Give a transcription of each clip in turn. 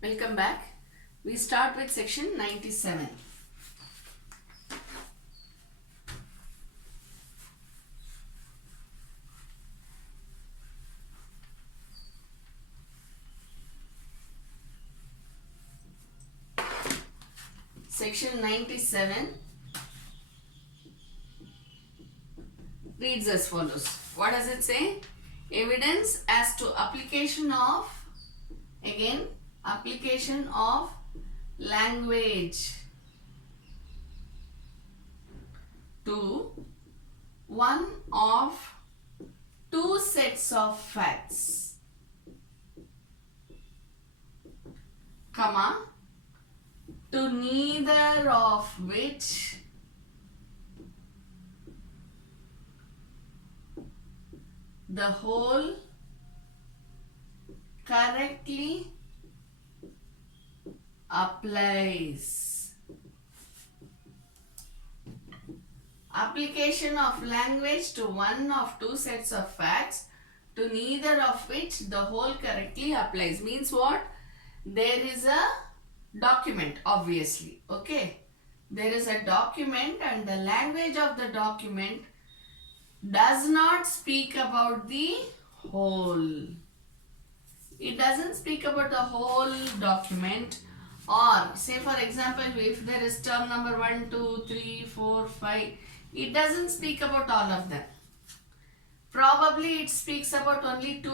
Welcome back. We start with section 97. Section 97 reads as follows. What does it say? Evidence as to application of, again, application of language to one of two sets of facts, comma, to neither of which the whole correctly applies. Application of language to one of two sets of facts, to neither of which the whole correctly applies. Means what? There is a document, obviously. Okay. There is a document and the language of the document does not speak about the whole. It doesn't speak about the whole document. Or say for example, if there is term number 1, 2, 3, 4, 5, it doesn't speak about all of them. Probably it speaks about only 2,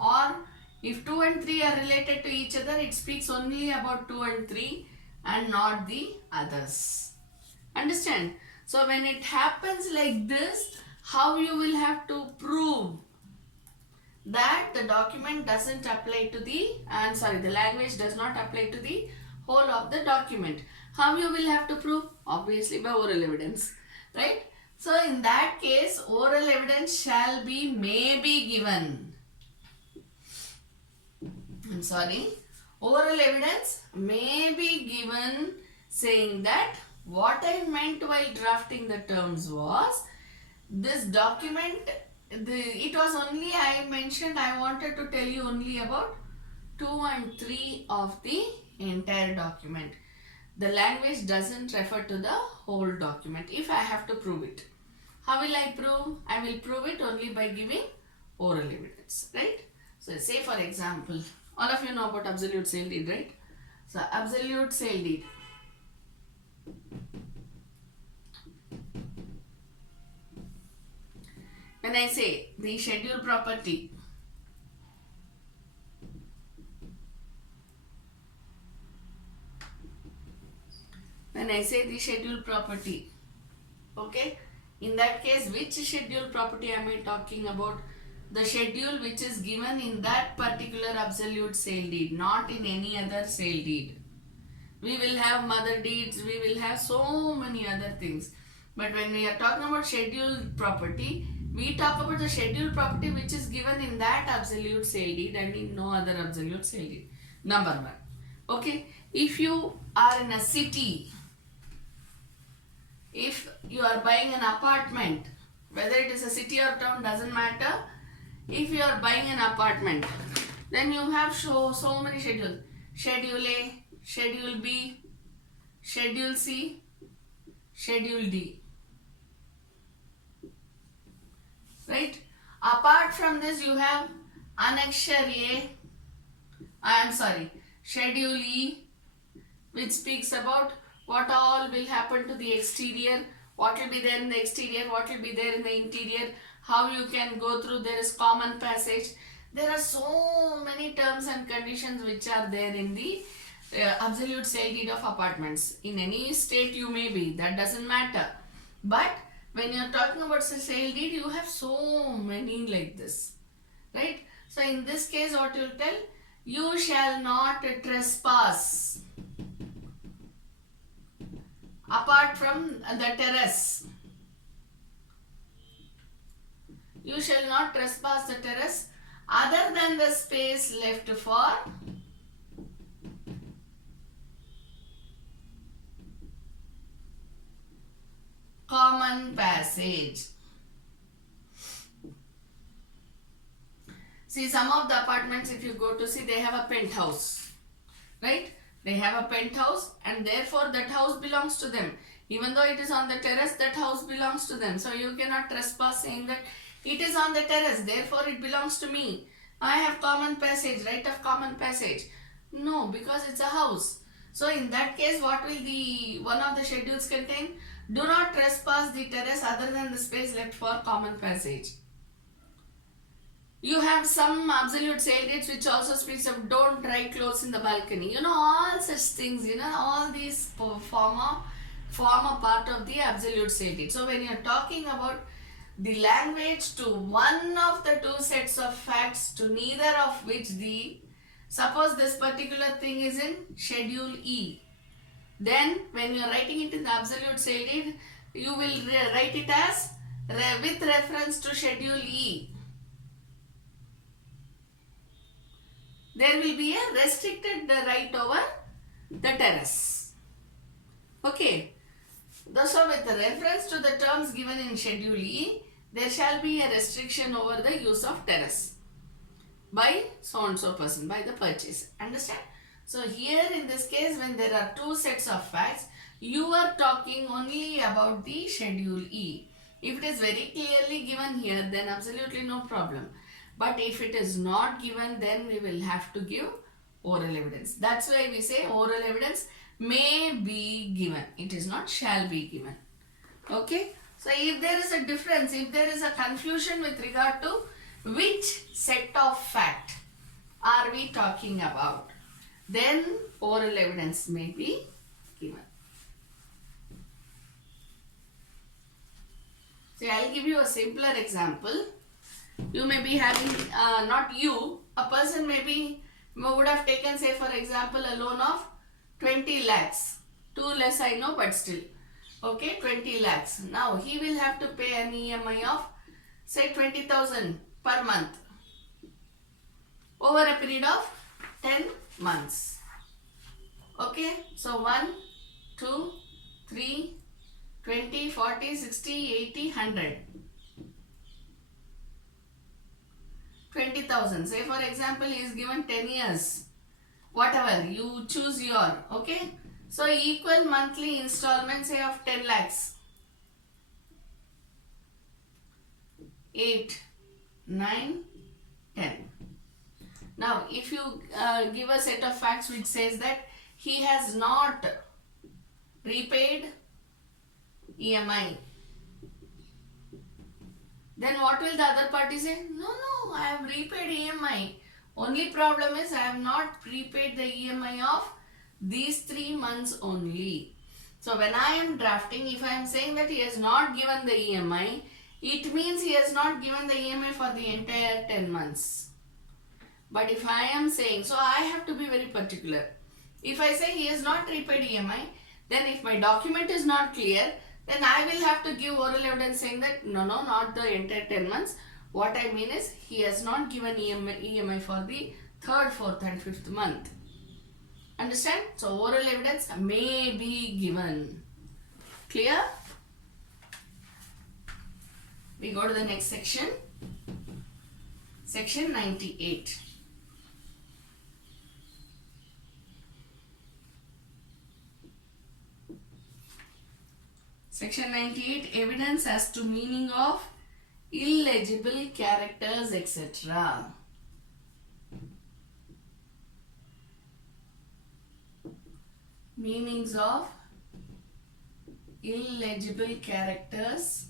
or if 2 and 3 are related to each other, it speaks only about 2 and 3 and not the others. Understand? So when it happens like this, how you will have to prove that the document doesn't apply to the, the language does not apply to the whole of the document. How you will have to prove? Obviously by oral evidence, right? So in that case, oral evidence shall be may be given. Oral evidence may be given, saying that what I meant while drafting the terms was, this document, it was only I mentioned, I wanted to tell you only about 2 and 3 of the entire document. The language doesn't refer to the whole document if I have to prove it. How will I prove? I will prove it only by giving oral evidence, right? So say for example, all of you know about absolute sale deed, right? So absolute sale deed. When I say the scheduled property, okay, in that case, which scheduled property am I talking about? The schedule which is given in that particular absolute sale deed, not in any other sale deed. We will have mother deeds, we will have so many other things. But when we are talking about scheduled property, we talk about the scheduled property which is given in that absolute sale deed and in no other absolute sale deed. Number 1. Okay, if you are in a city, if you are buying an apartment, whether it is a city or town doesn't matter. If you are buying an apartment, then you have so many schedules. Schedule A, Schedule B, Schedule C, Schedule D. Right? Apart from this, you have Annexure A, Schedule E, which speaks about what all will happen to the exterior, what will be there in the exterior, what will be there in the interior, how you can go through, there is common passage. There are so many terms and conditions which are there in the absolute sale deed of apartments. In any state you may be, that doesn't matter. But when you are talking about sale deed, you have so many like this, right? So in this case, what you will tell? You shall not trespass apart from the terrace. You shall not trespass the terrace other than the space left for common passage. See, some of the apartments, if you go to see, they have a penthouse, right? They have a penthouse and therefore that house belongs to them. Even though it is on the terrace, that house belongs to them. So you cannot trespass saying that it is on the terrace, therefore it belongs to me. I have common passage, right of common passage. No, because it's a house. So in that case, what will the one of the schedules contain? Do not trespass the terrace other than the space left for common passage. You have some absolute sale dates which also speaks of don't dry clothes in the balcony. All such things, all these form a part of the absolute sale date. So when you are talking about the language to one of the two sets of facts to neither of which suppose this particular thing is in Schedule E. Then when you are writing it in the absolute sale date, you will write it as with reference to Schedule E. There will be a restricted right over the terrace. Okay. So with the reference to the terms given in Schedule E, there shall be a restriction over the use of terrace by so and so person, by the purchase. Understand? So here in this case, when there are two sets of facts, you are talking only about the Schedule E. If it is very clearly given here, then absolutely no problem. But if it is not given, then we will have to give oral evidence. That's why we say oral evidence may be given. It is not shall be given. Okay. So if there is a difference, if there is a confusion with regard to which set of fact are we talking about, then oral evidence may be given. See, I'll give you a simpler example. You may be having, not you, a person would have taken, say for example, a loan of 20 lakhs. 2 less I know, but still. Okay, 20 lakhs. Now he will have to pay an EMI of say 20,000 per month over a period of 10 months. Okay, so 1, 2, 3, 20, 40, 60, 80, 100. 20,000. Say for example, he is given 10 years. Whatever, you choose your, okay. So equal monthly installments say of 10 lakhs. 8, 9, 10. Now if you give a set of facts which says that he has not repaid EMI, then what will the other party say? No, I have repaid EMI. Only problem is I have not prepaid the EMI of these 3 months only. So when I am drafting, if I am saying that he has not given the EMI, it means he has not given the EMI for the entire 10 months. But if I am saying, so I have to be very particular. If I say he has not repaid EMI, then if my document is not clear, then I will have to give oral evidence saying that no, not the entire 10 months. What I mean is he has not given EMI for the 3rd, 4th and 5th month. Understand? So oral evidence may be given. Clear? We go to the next section. Section 98. Section 98, evidence as to meaning of illegible characters, etc. Meanings of illegible characters,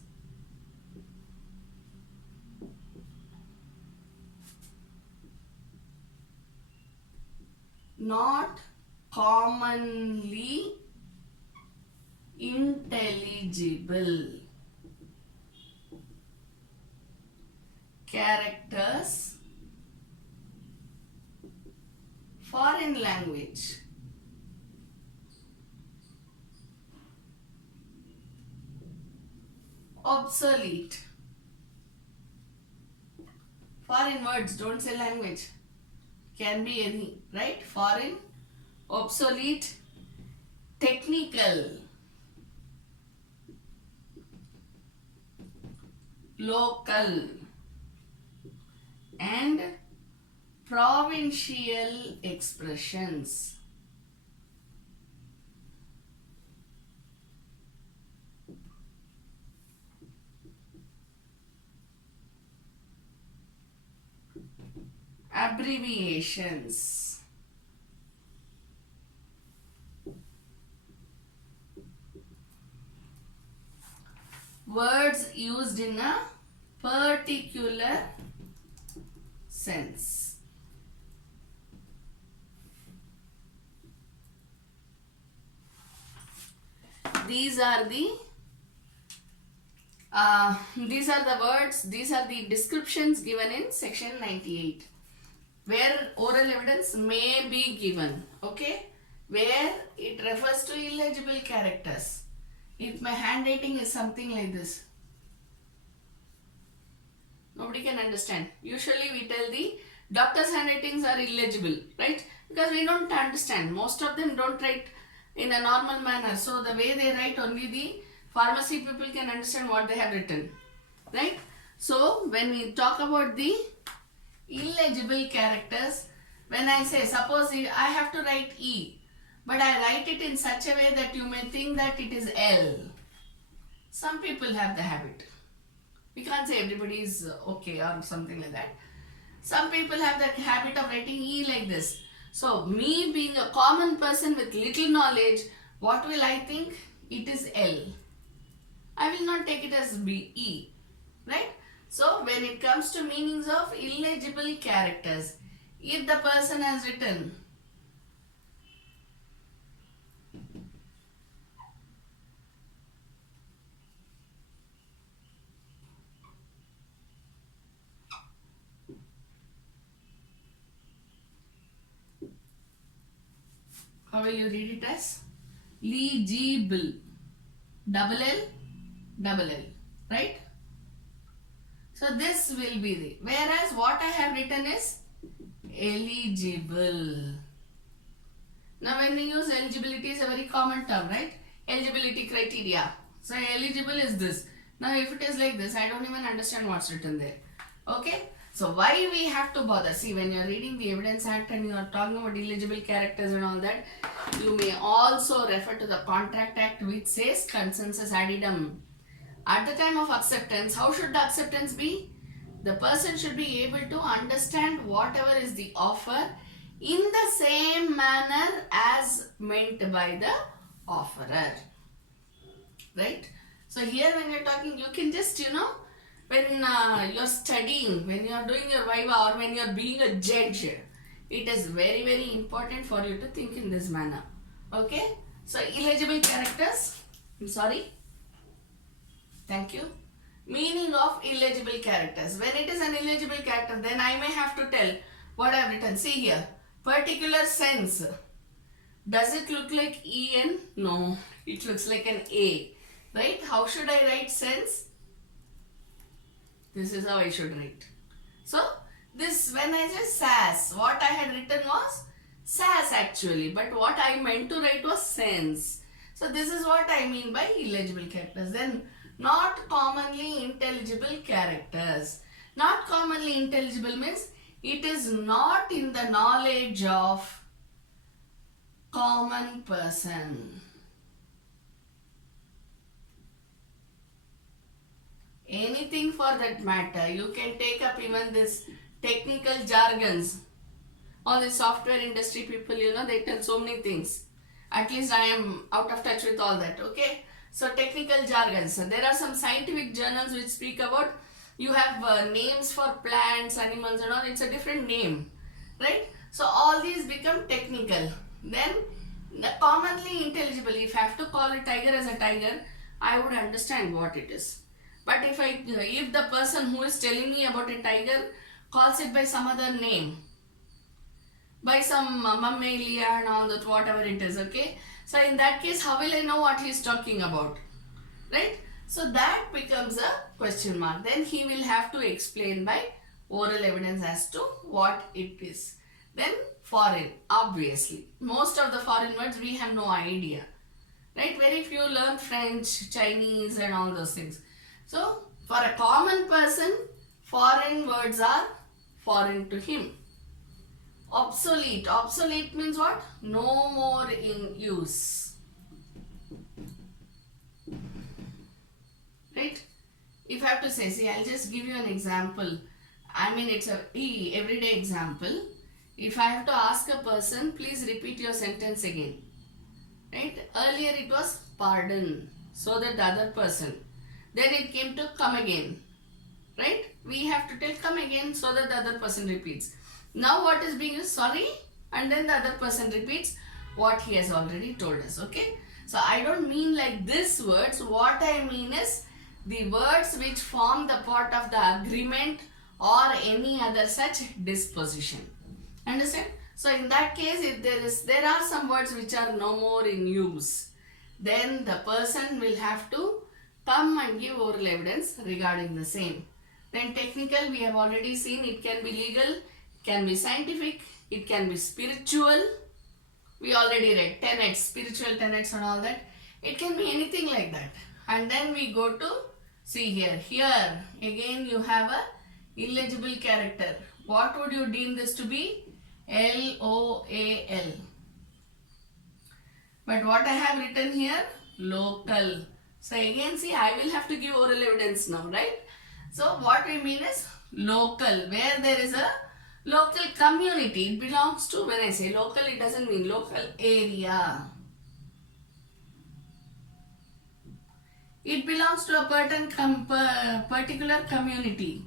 not commonly intelligible characters, foreign language, obsolete. Foreign words, don't say language, can be any, right? Foreign, obsolete, technical, local and provincial expressions. Abbreviations. Words used in a particular sense. These are the words, these are the descriptions given in section 98, where oral evidence may be given, okay, where it refers to illegible characters. If my handwriting is something like this, nobody can understand. Usually we tell the doctor's handwritings are illegible, right? Because we don't understand. Most of them don't write in a normal manner. So the way they write, only the pharmacy people can understand what they have written, right? So when we talk about the illegible characters, when I say, suppose I have to write E, but I write it in such a way that you may think that it is L. Some people have the habit. We can't say everybody is okay or something like that. Some people have the habit of writing E like this. So me being a common person with little knowledge, what will I think? It is L. I will not take it as B, E, right? So when it comes to meanings of illegible characters, if the person has written how will you read it as? Legible. Double L, double L, right? So this will be the, whereas what I have written is eligible. Now when we use eligibility, is a very common term, right? Eligibility criteria. So eligible is this. Now if it is like this, I don't even understand what's written there. Okay? So why we have to bother? See, when you are reading the Evidence Act and you are talking about illegible characters and all that, you may also refer to the Contract Act, which says consensus addendum. At the time of acceptance, how should the acceptance be? The person should be able to understand whatever is the offer in the same manner as meant by the offerer. Right? So here when you're talking, you can just, when you're studying, when you're doing your viva or when you're being a judge, it is very, very important for you to think in this manner. Okay? So illegible characters, I'm sorry. Thank you. Meaning of illegible characters. When it is an illegible character, then I may have to tell what I have written. See here, particular sense. Does it look like EN? No, it looks like an A. Right? How should I write sense? This is how I should write. So, this, when I say SAS, what I had written was SAS actually, but what I meant to write was sense. So, this is what I mean by illegible characters. Then, not commonly intelligible characters. Not commonly intelligible means it is not in the knowledge of common person. Anything for that matter. You can take up even this technical jargons. All the software industry people, they tell so many things. At least I am out of touch with all that, okay? So technical jargons. So there are some scientific journals which speak about, you have names for plants, animals and all, it's a different name, right? So all these become technical. Then commonly intelligible, if I have to call a tiger as a tiger, I would understand what it is. But if the person who is telling me about a tiger calls it by some other name, by some mammalia and all that, whatever it is, okay? So in that case, how will I know what he is talking about, right? So that becomes a question mark. Then he will have to explain by oral evidence as to what it is. Then foreign, obviously. Most of the foreign words we have no idea, right? Very few learn French, Chinese and all those things. So for a common person, foreign words are foreign to him. Obsolete. Obsolete means what? No more in use. Right? If I have to say, see, I'll just give you an example. I mean it's a everyday example. If I have to ask a person, please repeat your sentence again. Right? Earlier it was pardon, so that the other person. Then it came to come again. Right? We have to tell come again so that the other person repeats. Now what is being used? Sorry, and then the other person repeats what he has already told us. Okay? So I don't mean like this words. What I mean is the words which form the part of the agreement or any other such disposition. Understand? So in that case, if there are some words which are no more in use, then the person will have to come and give oral evidence regarding the same. Then technical, we have already seen, it can be legal, it can be scientific, it can be spiritual. We already read tenets, spiritual tenets and all that. It can be anything like that. And then we go to, see here, again you have a illegible character. What would you deem this to be? LOAL. But what I have written here? Local. So again see, I will have to give oral evidence now, right? So what we mean is local, where there is a local community. It belongs to, when I say local, it doesn't mean local area. It belongs to a particular community.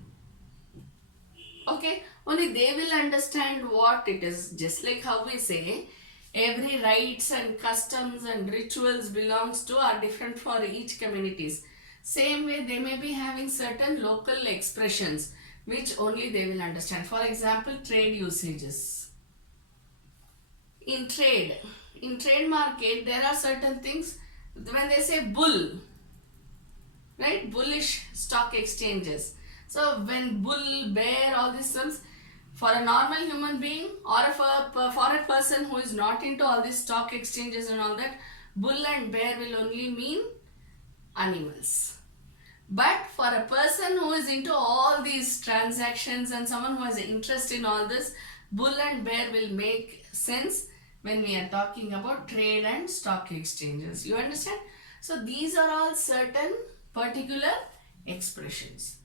Okay, only they will understand what it is. Just like how we say, every rites and customs and rituals belongs to are different for each communities. Same way, they may be having certain local expressions which only they will understand. For example, trade usages. In trade market, there are certain things. When they say bull, right, bullish stock exchanges. So when bull, bear, all these terms, for a normal human being or for a person who is not into all these stock exchanges and all that, bull and bear will only mean animals. But for a person who is into all these transactions and someone who has an interest in all this, bull and bear will make sense when we are talking about trade and stock exchanges. You understand? So these are all certain particular expressions.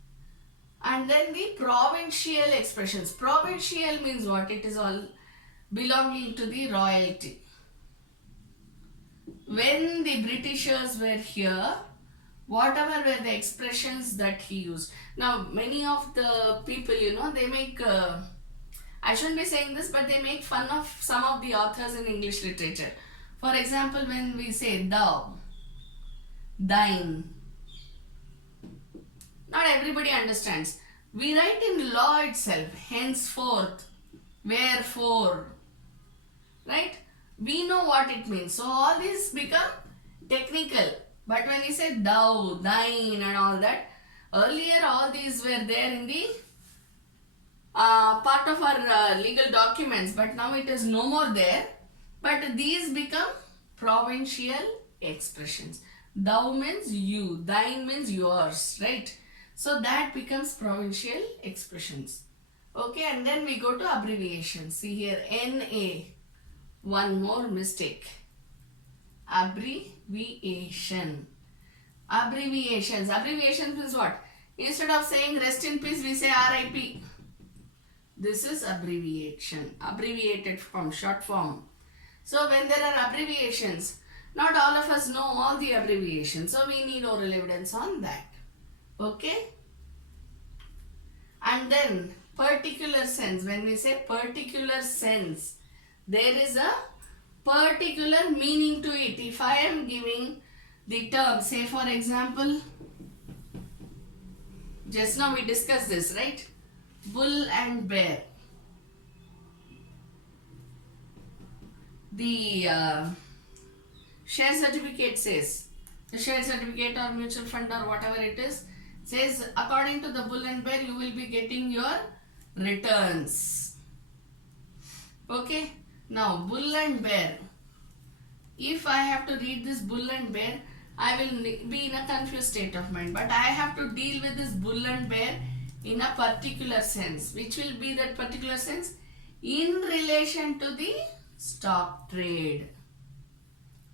And then the provincial expressions. Provincial means what? It is all belonging to the royalty. When the Britishers were here, whatever were the expressions that he used. Now, many of the people, they make, I shouldn't be saying this, but they make fun of some of the authors in English literature. For example, when we say thou, thine, not everybody understands. We write in law itself, henceforth, wherefore, right? We know what it means. So all these become technical. But when we say thou, thine and all that, earlier all these were there in the part of our legal documents, but now it is no more there. But these become provincial expressions. Thou means you, thine means yours, right? So that becomes provincial expressions. Okay, and then we go to abbreviations. See here, NA. One more mistake. Abbreviation. Abbreviations. Abbreviation means what? Instead of saying rest in peace, we say RIP. This is abbreviation. Abbreviated form, short form. So when there are abbreviations, not all of us know all the abbreviations. So we need oral evidence on that. Okay? And then particular sense. When we say particular sense, there is a particular meaning to it. If I am giving the term, say for example, just now we discussed this, right? Bull and bear. The share certificate says, the share certificate or mutual fund or whatever it is, says according to the bull and bear you will be getting your returns. Okay. Now bull and bear. If I have to read this bull and bear, I will be in a confused state of mind. But I have to deal with this bull and bear in a particular sense. Which will be that particular sense? In relation to the stock trade.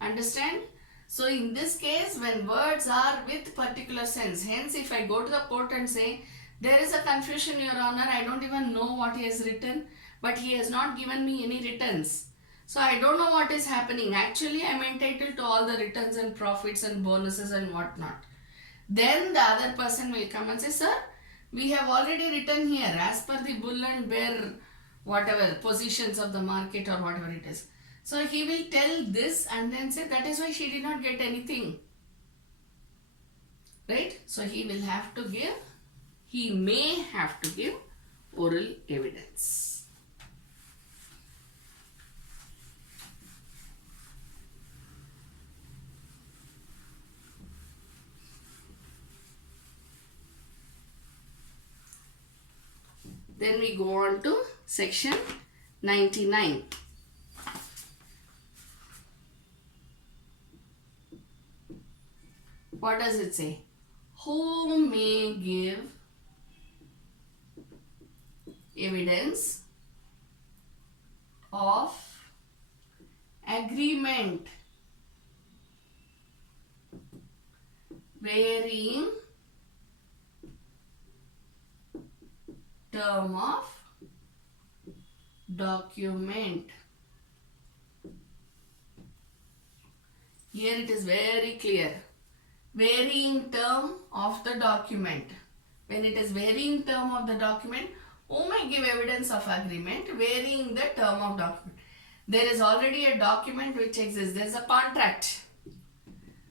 Understand? So in this case, when words are with particular sense, hence if I go to the court and say There is a confusion, Your Honor. I don't even know what he has written, but he has not given me any returns. So I don't know what is happening. Actually, I am entitled to all the returns and profits and bonuses and whatnot. Then the other person will come and say, sir, we have already written here as per the bull and bear, whatever, positions of the market or whatever it is. So he will tell this and then say that is why she did not get anything. Right? So he will have to give, he may have to give oral evidence. Then we go on to section 99. What does it say? Who may give evidence of agreement varying term of document. Here it is very clear. Varying term of the document. When it is varying term of the document, who may give evidence of agreement varying the term of document. There is already a document which exists. There is a contract.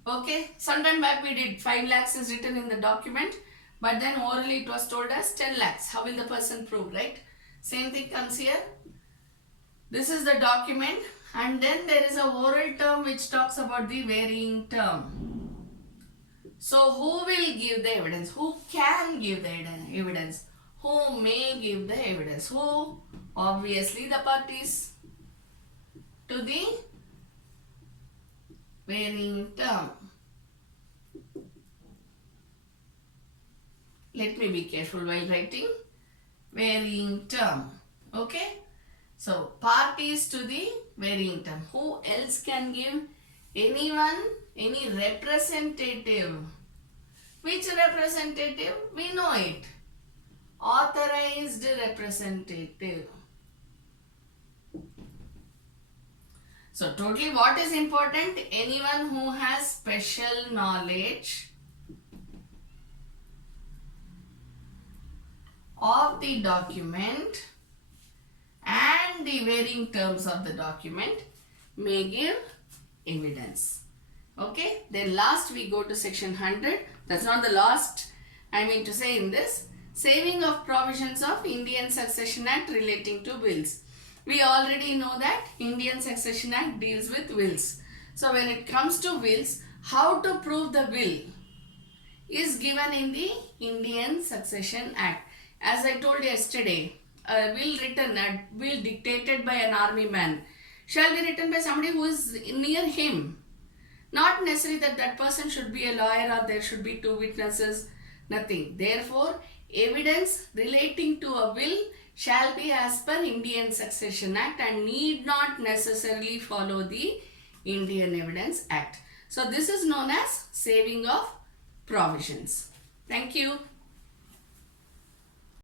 Okay. Sometime back we did 5 lakhs is written in the document. But then orally it was told as 10 lakhs. How will the person prove, right? Same thing comes here. This is the document and then there is a oral term which talks about the varying term. So who will give the evidence? Who can give the evidence? Who may give the evidence? Who? Obviously the parties to the varying term. Let me be careful while writing. Varying term. Okay. So, parties to the varying term. Who else can give? Anyone? Any representative? Which representative? We know it. Authorized representative. So, totally what is important? Anyone who has special knowledge of the document and the varying terms of the document may give evidence. Okay. Then last we go to section 100. That's not the last. I mean to say in this. Saving of provisions of Indian Succession Act relating to wills. We already know that Indian Succession Act deals with wills. So when it comes to wills, how to prove the will is given in the Indian Succession Act. As I told yesterday, a will dictated by an army man shall be written by somebody who is near him. Not necessarily that that person should be a lawyer or there should be 2 witnesses, nothing. Therefore, evidence relating to a will shall be as per Indian Succession Act and need not necessarily follow the Indian Evidence Act. So, this is known as saving of provisions. Thank you.